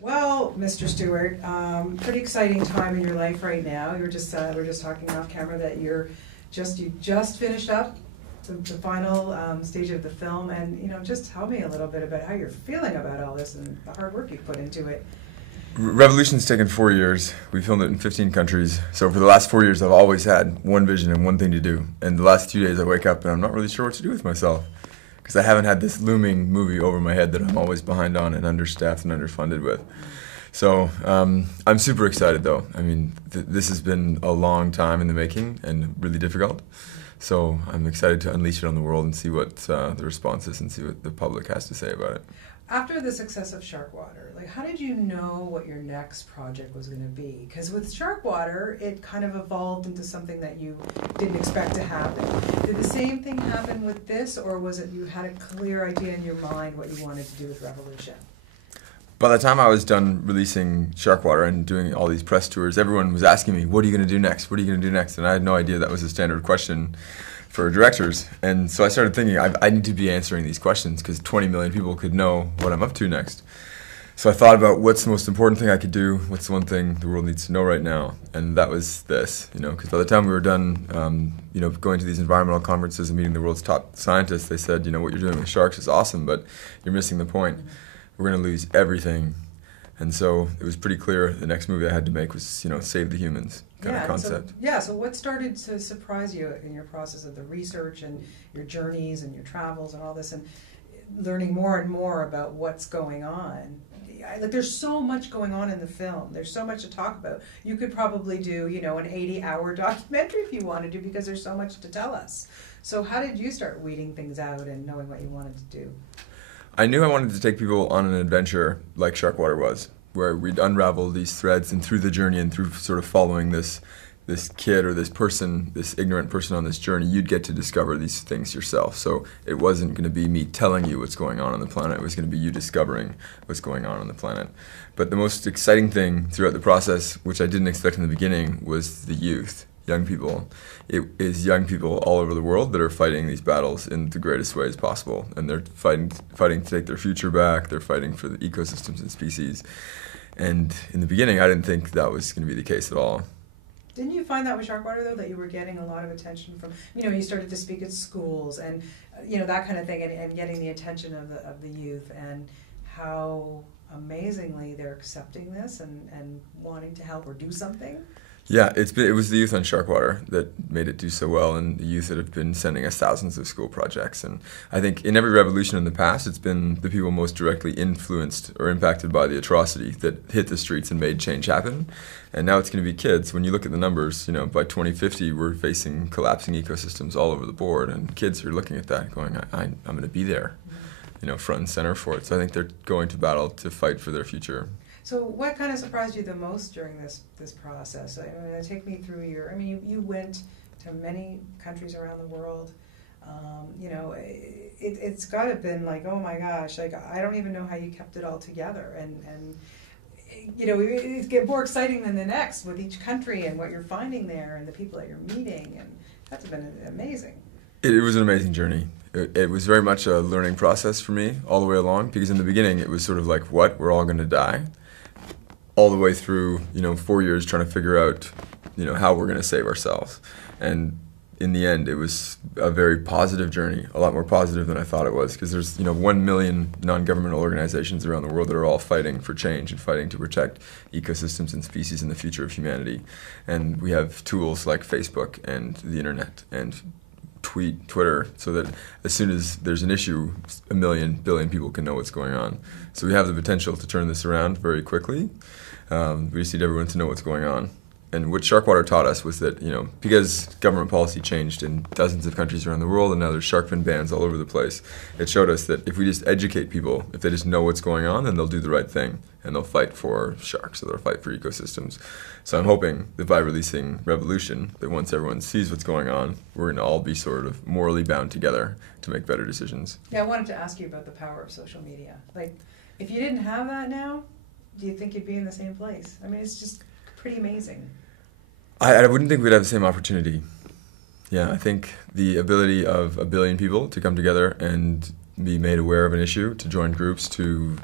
Well, Mr. Stewart, pretty exciting time in your life right now. We're just talking off camera that you just finished up the final stage of the film, and just tell me a little bit about how you're feeling about all this and the hard work you put into it. Revolution's taken 4 years. We filmed it in 15 countries. So for the last 4 years, I've always had one vision and one thing to do. And the last 2 days, I wake up and I'm not really sure what to do with myself, because I haven't had this looming movie over my head that I'm always behind on and understaffed and underfunded with. So I'm super excited, though. I mean, this has been a long time in the making and really difficult. So I'm excited to unleash it on the world and see what the response is and see what the public has to say about it. After the success of Sharkwater, how did you know what your next project was going to be? Because with Sharkwater, it kind of evolved into something that you didn't expect to happen. Did the same thing happen with this, or was it you had a clear idea in your mind what you wanted to do with Revolution? By the time I was done releasing Sharkwater and doing all these press tours, everyone was asking me, what are you going to do next? What are you going to do next? And I had no idea that was a standard question for directors. And so I started thinking, I need to be answering these questions because 20 million people could know what I'm up to next. So I thought about what's the most important thing I could do, what's the one thing the world needs to know right now, and that was this, because by the time we were done, going to these environmental conferences and meeting the world's top scientists, they said, what you're doing with sharks is awesome, but you're missing the point. We're going to lose everything. And so it was pretty clear the next movie I had to make was, save the humans kind of concept. So what started to surprise you in your process of the research and your journeys and your travels and all this and learning more and more about what's going on? There's so much going on in the film. There's so much to talk about. You could probably do, an 80-hour documentary if you wanted to, because there's so much to tell us. So how did you start weeding things out and knowing what you wanted to do? I knew I wanted to take people on an adventure like Sharkwater was, where we'd unravel these threads, and through the journey and through sort of following this kid or this person, this ignorant person on this journey, you'd get to discover these things yourself. So it wasn't going to be me telling you what's going on the planet. It was going to be you discovering what's going on the planet. But the most exciting thing throughout the process, which I didn't expect in the beginning, was the youth. Young people. It is young people all over the world that are fighting these battles in the greatest ways possible, and they're fighting to take their future back. They're fighting for the ecosystems and species. And in the beginning, I didn't think that was going to be the case at all. Didn't you find that with Sharkwater, though, that you were getting a lot of attention from, you started to speak at schools and, that kind of thing, and getting the attention of the youth, and how amazingly they're accepting this and wanting to help or do something? Yeah, it was the youth on Sharkwater that made it do so well, and the youth that have been sending us thousands of school projects. And I think in every revolution in the past, it's been the people most directly influenced or impacted by the atrocity that hit the streets and made change happen. And now it's going to be kids. When you look at the numbers, by 2050, we're facing collapsing ecosystems all over the board, and kids are looking at that going, I'm going to be there, front and center for it. So I think they're going to battle to fight for their future. So what kind of surprised you the most during this process? Take me through you went to many countries around the world. It's got to have been like, oh my gosh, I don't even know how you kept it all together. And it gets more exciting than the next with each country and what you're finding there and the people that you're meeting. And that's been amazing. It was an amazing journey. It was very much a learning process for me all the way along, because in the beginning it was sort of like, what, we're all going to die? All the way through, 4 years trying to figure out, how we're going to save ourselves. And in the end, it was a very positive journey, a lot more positive than I thought it was, because there's, 1 million non-governmental organizations around the world that are all fighting for change and fighting to protect ecosystems and species and the future of humanity. And we have tools like Facebook and the internet and Twitter, so that as soon as there's an issue, 1 billion people can know what's going on. So we have the potential to turn this around very quickly. We just need everyone to know what's going on. And what Sharkwater taught us was that, because government policy changed in dozens of countries around the world, and now there's shark fin bans all over the place, it showed us that if we just educate people, if they just know what's going on, then they'll do the right thing, and they'll fight for sharks, or they'll fight for ecosystems. So I'm hoping that by releasing Revolution, that once everyone sees what's going on, we're going to all be sort of morally bound together to make better decisions. Yeah, I wanted to ask you about the power of social media. If you didn't have that now, do you think you'd be in the same place? It's just pretty amazing. I wouldn't think we'd have the same opportunity. Yeah, I think the ability of 1 billion people to come together and be made aware of an issue, to join groups, to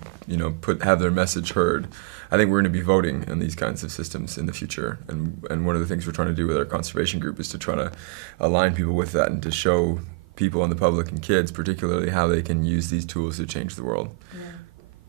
have their message heard. I think we're going to be voting in these kinds of systems in the future, and one of the things we're trying to do with our conservation group is to try to align people with that and to show people and the public and kids particularly how they can use these tools to change the world. Yeah.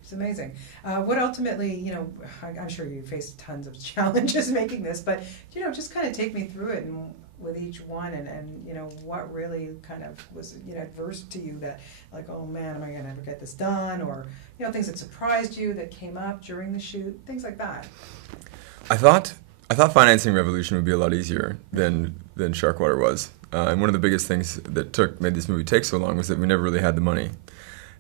It's amazing. What ultimately, I'm sure you faced tons of challenges making this, but just kind of take me through it and with each one, and what really kind of was adverse to you, that like, oh man, am I going to ever get this done, or things that surprised you that came up during the shoot, things like that. I thought financing Revolution would be a lot easier than Sharkwater was, and one of the biggest things that made this movie take so long was that we never really had the money.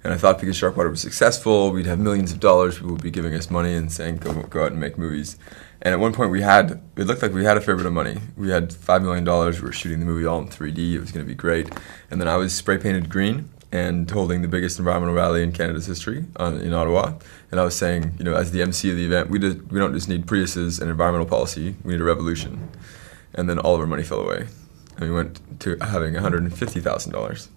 And I thought because Sharkwater was successful, we'd have millions of dollars, people would be giving us money and saying, go out and make movies. And at one point it looked like we had a fair bit of money. We had $5 million, we were shooting the movie all in 3D, it was going to be great. And then I was spray painted green and holding the biggest environmental rally in Canada's history in Ottawa. And I was saying, as the MC of the event, we don't just need Priuses and environmental policy, we need a revolution. And then all of our money fell away. And we went to having $150,000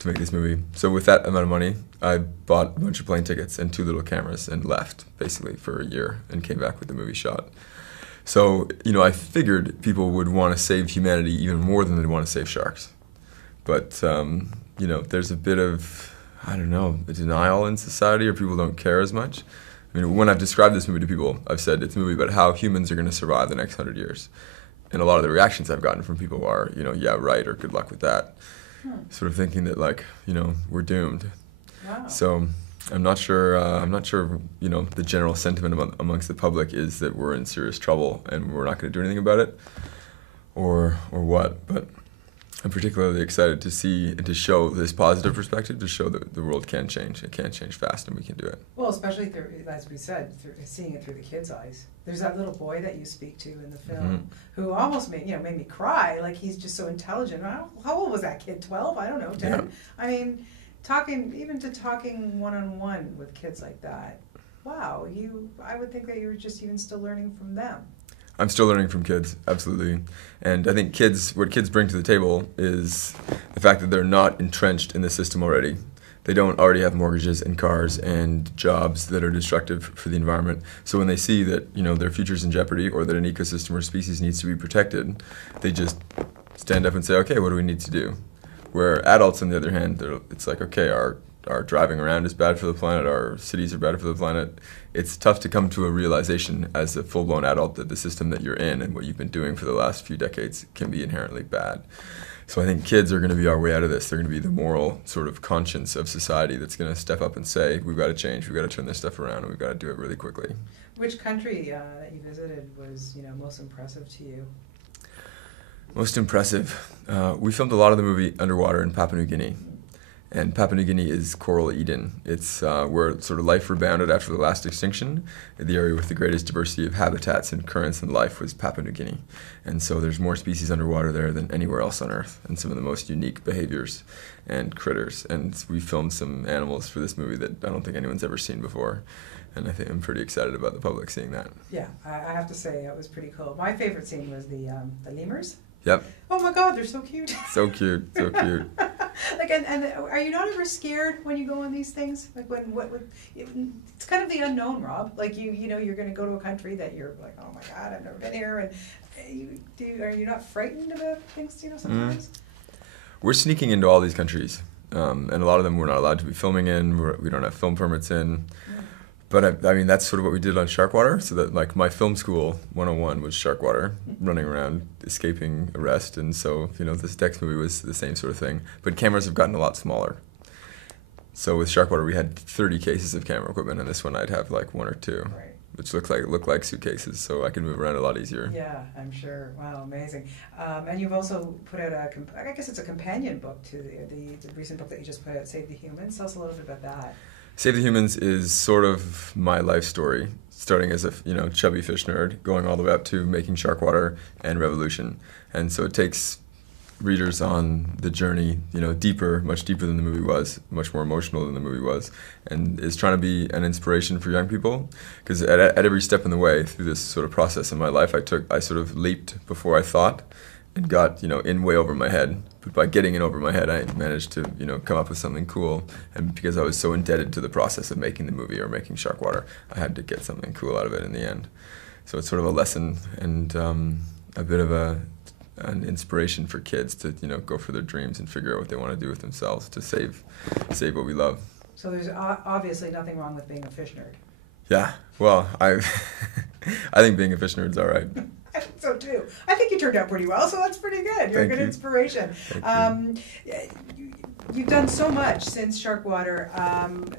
to make this movie. So with that amount of money, I bought a bunch of plane tickets and 2 little cameras and left, basically, for a year and came back with the movie shot. So, I figured people would want to save humanity even more than they'd want to save sharks. But, there's a bit of, a denial in society, or people don't care as much. I mean, when I've described this movie to people, I've said it's a movie about how humans are going to survive the next 100 years. And a lot of the reactions I've gotten from people are, yeah, right, or good luck with that. Sort of thinking that, like, we're doomed. Wow. So I'm not sure, the general sentiment amongst the public is that we're in serious trouble and we're not going to do anything about it, or what. But I'm particularly excited to see and to show this positive perspective, to show that the world can change. It can change fast, and we can do it. Well, especially through, as we said, seeing it through the kids' eyes. There's that little boy that you speak to in the film who almost made me cry. Like, he's just so intelligent. How old was that kid? 12? I don't know, 10. Yeah. I mean, talking one-on-one with kids like that. Wow, I would think that you were just even still learning from them. I'm still learning from kids, absolutely. And I think what kids bring to the table is the fact that they're not entrenched in the system already. They don't already have mortgages and cars and jobs that are destructive for the environment. So when they see that, their future's in jeopardy, or that an ecosystem or species needs to be protected, they just stand up and say, okay, what do we need to do? Where adults, on the other hand, it's like, okay, our driving around is bad for the planet, our cities are bad for the planet. It's tough to come to a realization as a full-blown adult that the system that you're in and what you've been doing for the last few decades can be inherently bad. So I think kids are going to be our way out of this. They're going to be the moral sort of conscience of society that's going to step up and say, we've got to change, we've got to turn this stuff around, and we've got to do it really quickly. Which country that you visited was, most impressive to you? Most impressive? We filmed a lot of the movie underwater in Papua New Guinea. And Papua New Guinea is Coral Eden. It's where sort of life rebounded after the last extinction. The area with the greatest diversity of habitats and currents and life was Papua New Guinea. And so there's more species underwater there than anywhere else on Earth, and some of the most unique behaviors and critters. And we filmed some animals for this movie that I don't think anyone's ever seen before. And I think I'm pretty excited about the public seeing that. Yeah, I have to say it was pretty cool. My favorite scene was the lemurs. Yep. Oh my God, they're so cute. So cute, so cute. Like, and are you not ever scared when you go on these things? Like, it's kind of the unknown, Rob. Like, you're going to go to a country that you're like, oh my God, I've never been here, and are you not frightened about things? Sometimes. We're sneaking into all these countries, and a lot of them we're not allowed to be filming in. We don't have film permits in. But I mean, that's sort of what we did on Sharkwater. So that, like, my film school 101 was Sharkwater, running around escaping arrest. And so, this next movie was the same sort of thing. But cameras have gotten a lot smaller. So with Sharkwater, we had 30 cases of camera equipment, and this one I'd have like 1 or 2, right, which look like suitcases. So I can move around a lot easier. Yeah, I'm sure. Wow, amazing. And you've also put out I guess it's a companion book to the recent book that you just put out, Save the Humans. Tell us a little bit about that. Save the Humans is sort of my life story, starting as a chubby fish nerd, going all the way up to making Sharkwater and Revolution. And so it takes readers on the journey, deeper, much deeper than the movie was, much more emotional than the movie was, and is trying to be an inspiration for young people. Because at every step in the way through this sort of process in my life, I sort of leaped before I thought, and got in way over my head But by getting it over my head, I managed to, come up with something cool. And because I was so indebted to the process of making the movie or making shark water, I had to get something cool out of it in the end. So it's sort of a lesson and a bit of an inspiration for kids to, go for their dreams and figure out what they want to do with themselves to save what we love. So there's obviously nothing wrong with being a fish nerd. Yeah, well, I think being a fish nerd's all right. I think so too. I think you turned out pretty well, so that's pretty good. You're a good inspiration. You've done so much since Shark Water,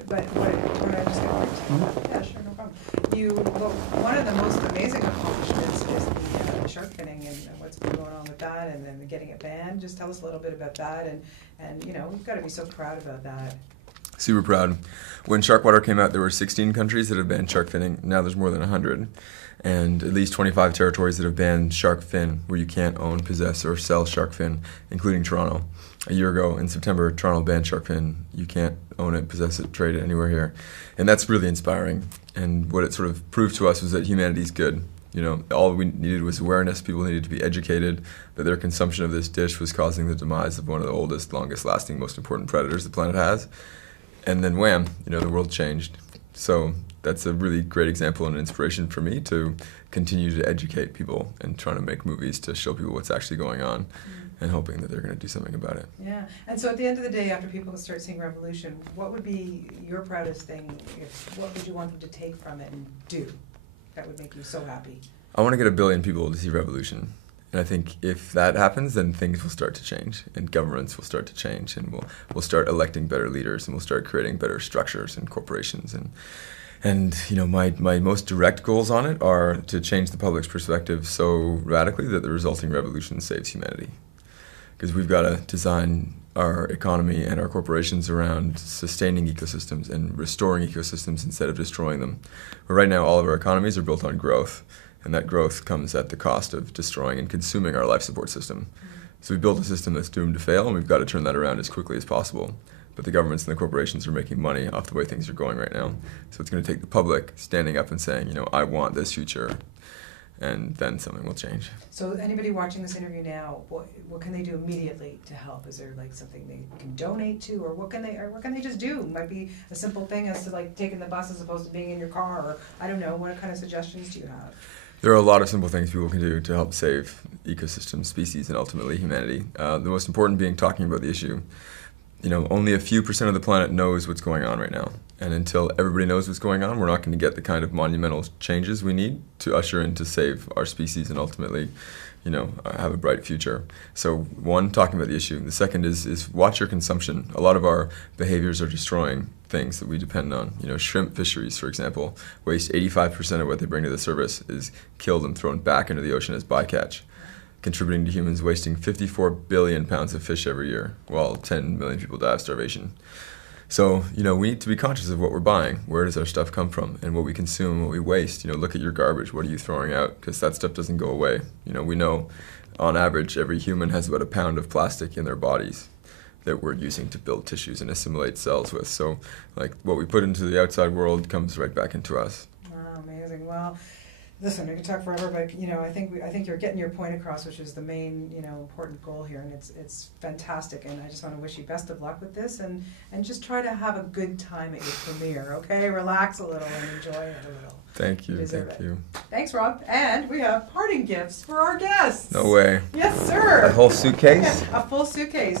but what I just got yeah, sure, no problem. One of the most amazing accomplishments is the shark finning and what's been going on with that, and then getting it banned. Just tell us a little bit about that, and we've got to be so proud about that. Super proud. When Shark Water came out, there were 16 countries that have banned shark finning. Now there's more than 100. And at least 25 territories that have banned shark fin, where you can't own, possess, or sell shark fin, including Toronto. A year ago, in September, Toronto banned shark fin. You can't own it, possess it, trade it anywhere here. And that's really inspiring. And what it sort of proved to us was that humanity's good. All we needed was awareness. People needed to be educated that their consumption of this dish was causing the demise of one of the oldest, longest-lasting, most important predators the planet has. And then wham, the world changed. So that's a really great example and an inspiration for me to continue to educate people and trying to make movies to show people what's actually going on and hoping that they're going to do something about it. Yeah, and so at the end of the day, after people start seeing Revolution, what would be your proudest thing? What would you want them to take from it and do that would make you so happy? I want to get 1 billion people to see Revolution. And I think if that happens, then things will start to change, and governments will start to change, and we'll start electing better leaders, and we'll start creating better structures and corporations. And my most direct goals on it are to change the public's perspective so radically that the resulting revolution saves humanity. Because we've got to design our economy and our corporations around sustaining ecosystems and restoring ecosystems instead of destroying them. But right now, all of our economies are built on growth. And that growth comes at the cost of destroying and consuming our life support system. So we built a system that's doomed to fail, and we've got to turn that around as quickly as possible. But the governments and the corporations are making money off the way things are going right now. So it's going to take the public standing up and saying, I want this future, and then something will change. So anybody watching this interview now, what can they do immediately to help? Is there something they can donate to, or what can they just do? It might be a simple thing as to taking the bus as opposed to being in your car, or I don't know. What kind of suggestions do you have? There are a lot of simple things people can do to help save ecosystems, species, and ultimately humanity. The most important being talking about the issue. Only a few % of the planet knows what's going on right now. And until everybody knows what's going on, we're not going to get the kind of monumental changes we need to usher in to save our species and ultimately, have a bright future. So one, talking about the issue. The second is watch your consumption. A lot of our behaviors are destroying things that we depend on. Shrimp fisheries, for example, waste 85% of what they bring to the surface is killed and thrown back into the ocean as bycatch, contributing to humans wasting 54 billion pounds of fish every year, while 10 million people die of starvation. So, we need to be conscious of what we're buying. Where does our stuff come from? And what we consume, what we waste. Look at your garbage. What are you throwing out? Because that stuff doesn't go away. We know, on average, every human has about 1 pound of plastic in their bodies that we're using to build tissues and assimilate cells with. So, what we put into the outside world comes right back into us. Wow, amazing. Well, listen, I can talk forever, but I think you're getting your point across, which is the main important goal here, and it's fantastic. And I just want to wish you best of luck with this, and just try to have a good time at your premiere. Okay, relax a little and enjoy it a little. Thank you. Thank you. Thanks, Rob. And we have parting gifts for our guests. No way. Yes, sir. A whole suitcase? Yeah, a full suitcase.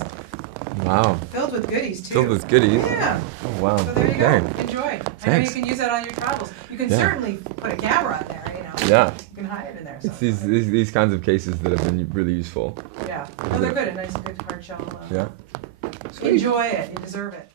Wow. Filled with goodies, too. Filled with goodies? Yeah. Oh, wow. So there you go. Enjoy. Thanks. I know you can use that on your travels. You can certainly put a camera in there, Yeah. You can hide it in there. It's these kinds of cases that have been really useful. Yeah. Oh, they're good. A nice, good hard shell. Yeah. Enjoy it. You deserve it.